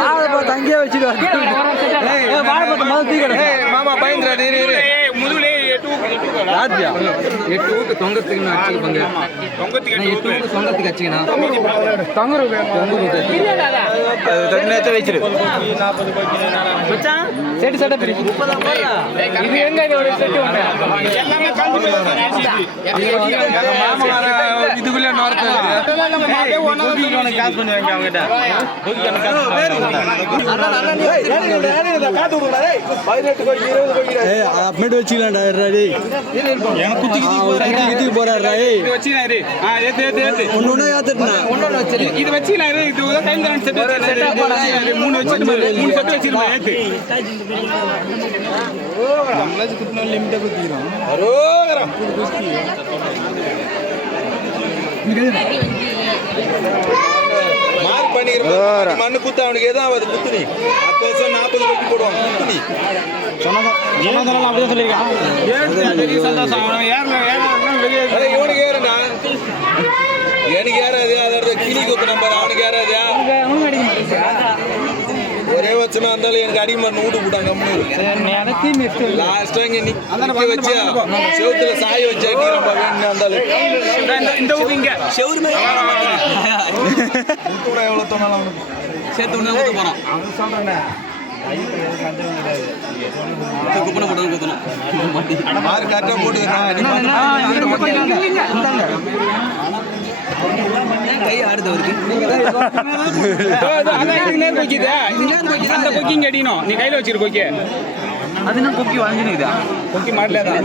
வாழைப்பழத்தை அங்கேயே வச்சுருவாங்க. வாழைப்பழத்தை முதல் தீக்கிறேன் மாமா பயந்துடா முதுகுலே 8 ஊக்கு தொங்கத்துக்குன்னு வச்சுருப்பாங்க. தொங்கத்துக்கு வச்சுக்கண்ணா தொங்கத்து வச்சிரு. செட்டு செட்டை பிரிச்சு இது எங்க ஒரு செட்டு இதுக்குள்ள காசு பண்ணுவாங்க அவங்ககிட்ட. அப்படி வச்சுக்கலாம்டா. போறாரு ஒன்னு ஏத்துட்டா இது வச்சுக்கலாம். இது டைம் செட் 3 வச்சு 3 செட் வச்சிருமா ஏத்து நம்மளாச்சு குத்துனா லிமிட்டா குத்திக்கிறோம். மார்க் பண்ணிக்கிறோம். மண்ணு குத்த அவனுக்கு எதுவும் ஆகாது. குத்துனி 10 வருஷம் 40 ரூபாய்க்கு போடுவாங்க. குத்துனி சொன்னதெல்லாம் அப்படியே சொல்லியிருக்கான். சந்தோஷம். இவனுக்கு ஏறண்டா எனக்கு ஏறாது. அதோட கிளி குத்து நம்பர் அவனுக்கு ஏறாது. ஒரே வச்சுனா இருந்தாலும் எனக்கு அடிக்க மாட்டேன் வீட்டு போட்டாங்க. லாஸ்டா இங்க நிக்க வச்சு செவுத்துல சாய வச்சு அடிக்கிறப்ப வேணும் இருந்தாலும் இந்த ஊருக்கு இங்க செவுரு எவ்வளவு தோணாலும் சேர்த்து ஊத்த போறான். அவன் சொல்றேன் கை ஆடுதவருக்கு அடிக்கணும். நீ கையில வச்சிரு கொக்கி. அதுனா கொக்கி வாங்கினுக்குதா? கொக்கி மாட்டலதான்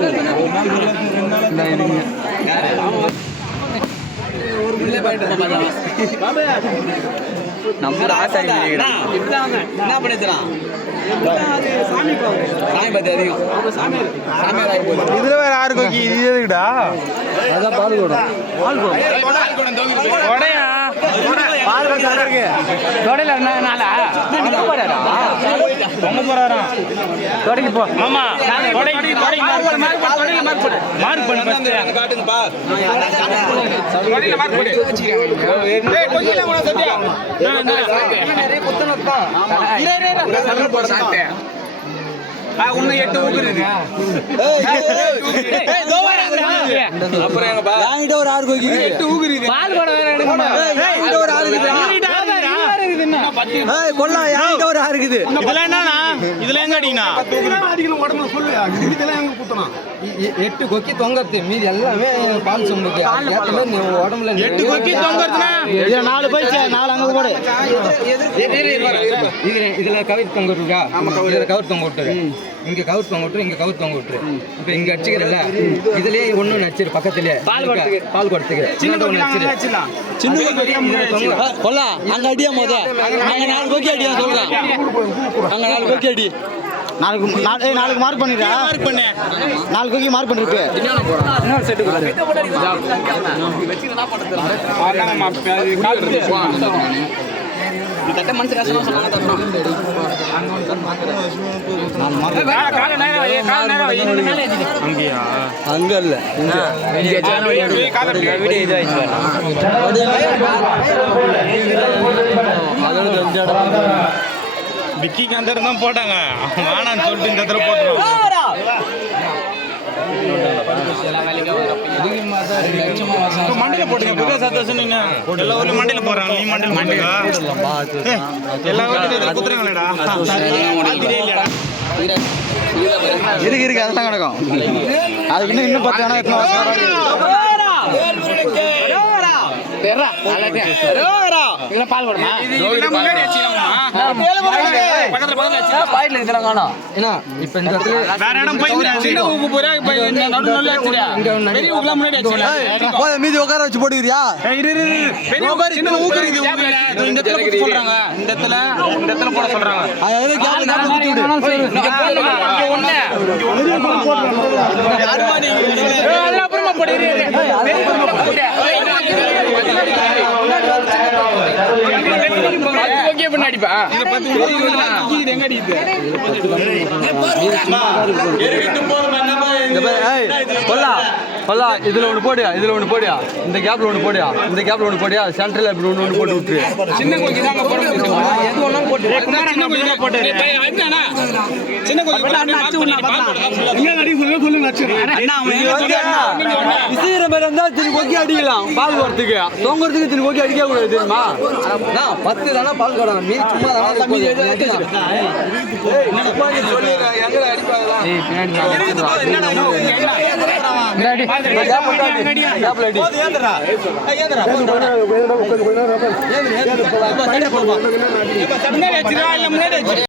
நம்ம ஆசை என்ன பண்ணித்தரான். சாமி பத்தி அதிகம் இதுல வேற யாரு கொக்கி இது எதுக்குடா? அதான் பால் கூடம். பால் கூடம் உன்னை 8 ஊக்குறது. அப்புறம் எங்க ஒரு 6 கொக்கி 8 ஊக்குறது. பால் கூட வேற எடுக்கணும். ஒரு 6 இருக்குது. கொல்லா யாங்கிட்ட ஒரு 6 இருக்குது. இதெல்லாம் என்னன்னா இதுல எங்க அடிக்கனா அடிக்கணும் உடம்புல சொல்லு. இதெல்லாம் எங்க குத்தணும். 8 கொக்கி தொங்கத்து மீதி எல்லாமே பால் சொம்புக்கு உடம்புல 8 கொக்கி தொங்கறதுனா 4 போயிச்சு. 4 அங்க போடு. இதுல கவர் தொங்க விட்டுருக்கா? இதுல கவர் தொங்க விட்டுரு. இங்க கவர் தொங்க விட்டுரு. இங்க கவர் தொங்க விட்டுரு. இப்ப இங்க அடிச்சுக்கிறல்ல இதுலயே ஒண்ணு நச்சிரு பக்கத்துலயே பால் கொடுத்துக்கு சின்ன ஒண்ணு நச்சிரு. சின்ன கொல்லா அங்க அடியா மொத அங்க 4 கொக்கி அடியா சொல்றேன். அங்க 4 கொக்கி அடி. நாளைக்கு மார்க் பண்ணிடுறா. மார்க் பண்ணு. 4 கொக்கி மார்க் பண்ணிருக்கு. இன்னொரு செட் போடு. தட்ட மனசு கஷ்டமா சொன்னாங்க தட்டணும். அங்கயா அங்க இல்ல விக்கிக்கு அந்த இடம் தான் போட்டாங்க. வேணான்னு சொல்லிட்டு இந்த இடத்துல போட்டுருவோம். மண்டியில போட்டுங்க. புகை சந்தோஷம். நீங்க எல்லா ஊர்லயும் மண்டியில போறாங்க. நீ மண்டியில போட்டுங்க. எல்லா ஊர்லயும் குத்துறாங்களேடா. இருக்கு அதெல்லாம் கிடக்கும். அதுக்கு இன்னும் 10 வேணா எத்தனை வருஷம் பால் போடுமா? மீதி உட்கார வச்சு போட்டுக்கிறியா? போட சொல்றாங்க. பல்லா இதுல ஒன்று போடியா, இதுல ஒன்று போடியா, இந்த கேப்ல ஒன்று போடியா, இந்த கேப்ல ஒன்று போடியா, சென்டர்ல இப்படி ஒன்று போட்டு விட்டுரு. சின்ன கோழி தாங்க போட முடியும். எது ஒன்றும் போட்டு சின்ன கொஞ்சம் போட்டு சின்ன விசைகிற மாதிரி இருந்தா திரும்பி கொக்கி அடிக்கலாம். பால் வரத்துக்கு தொங்குறதுக்கு திரும்பி கொக்கி அடிக்க கூடாது தெரியுமா? 10 தானே பால் போடணும். மீன் சும்மா தானே மீதி சொல்லிடுறேன்.